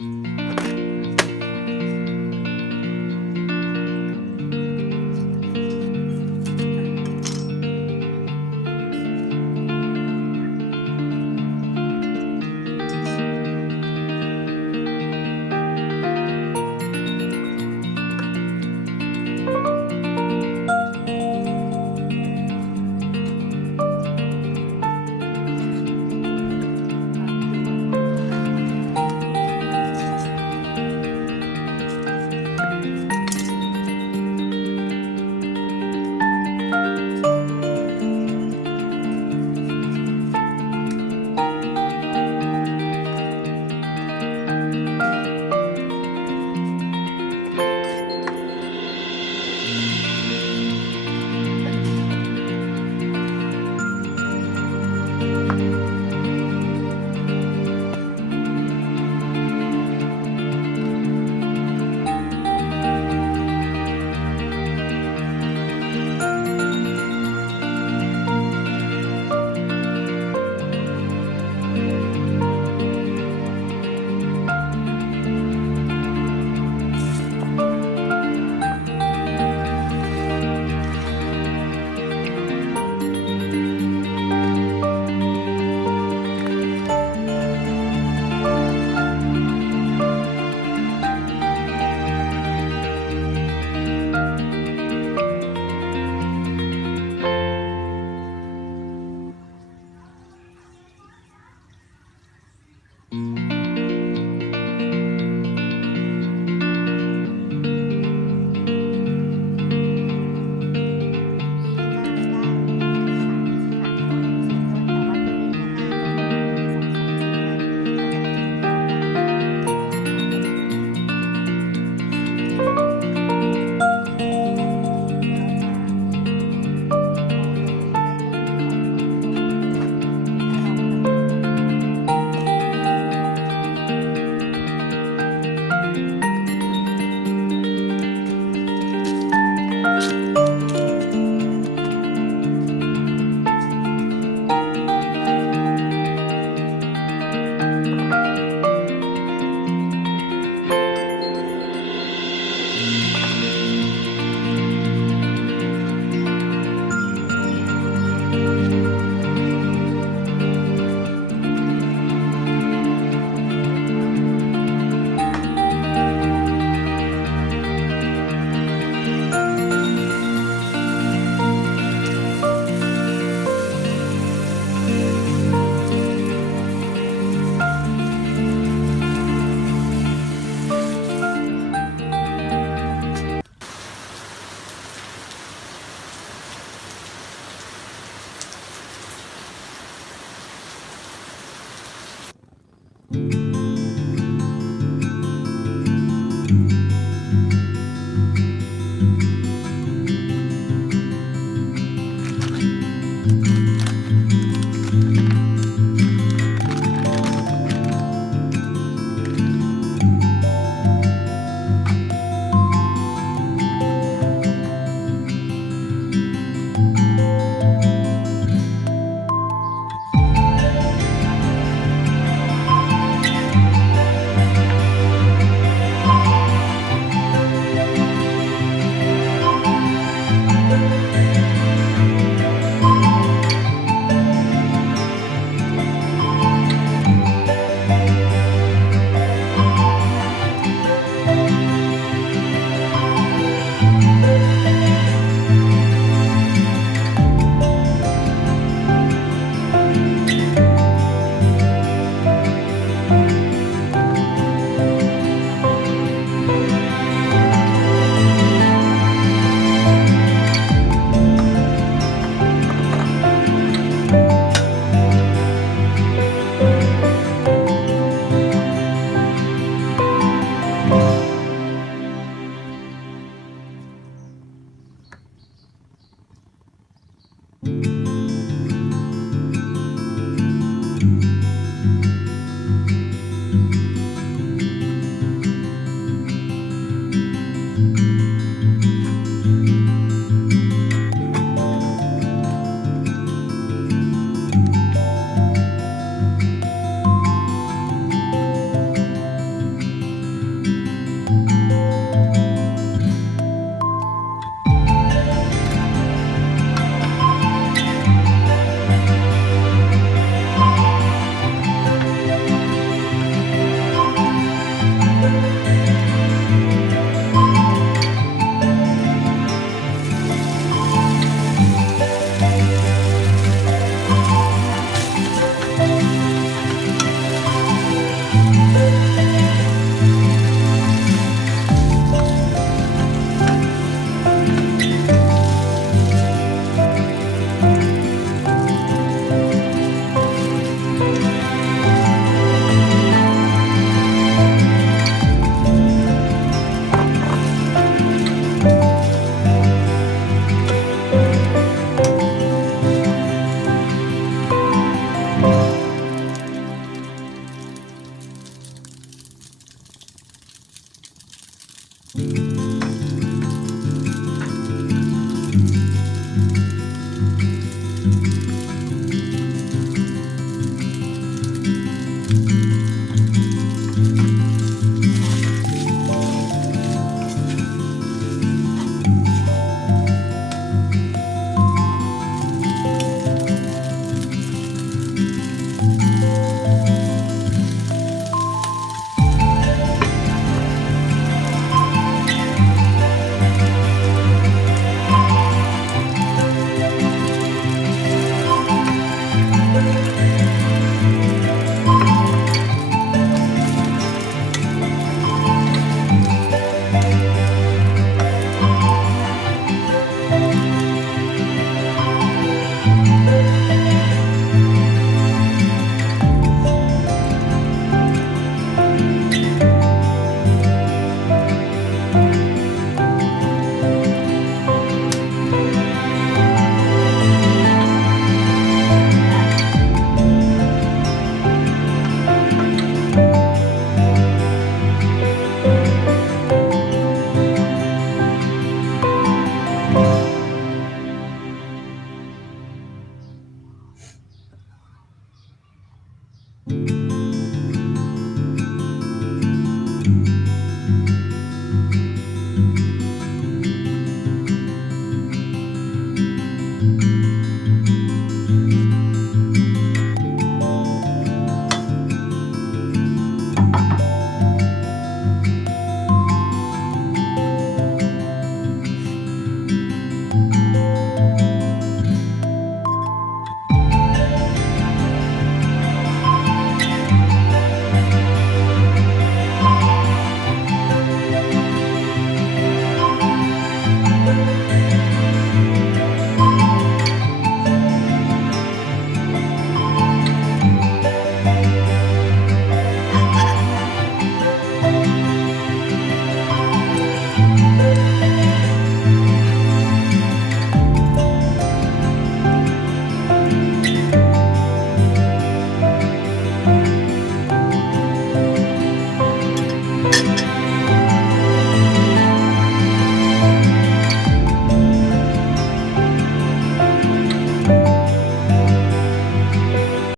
เ Bye.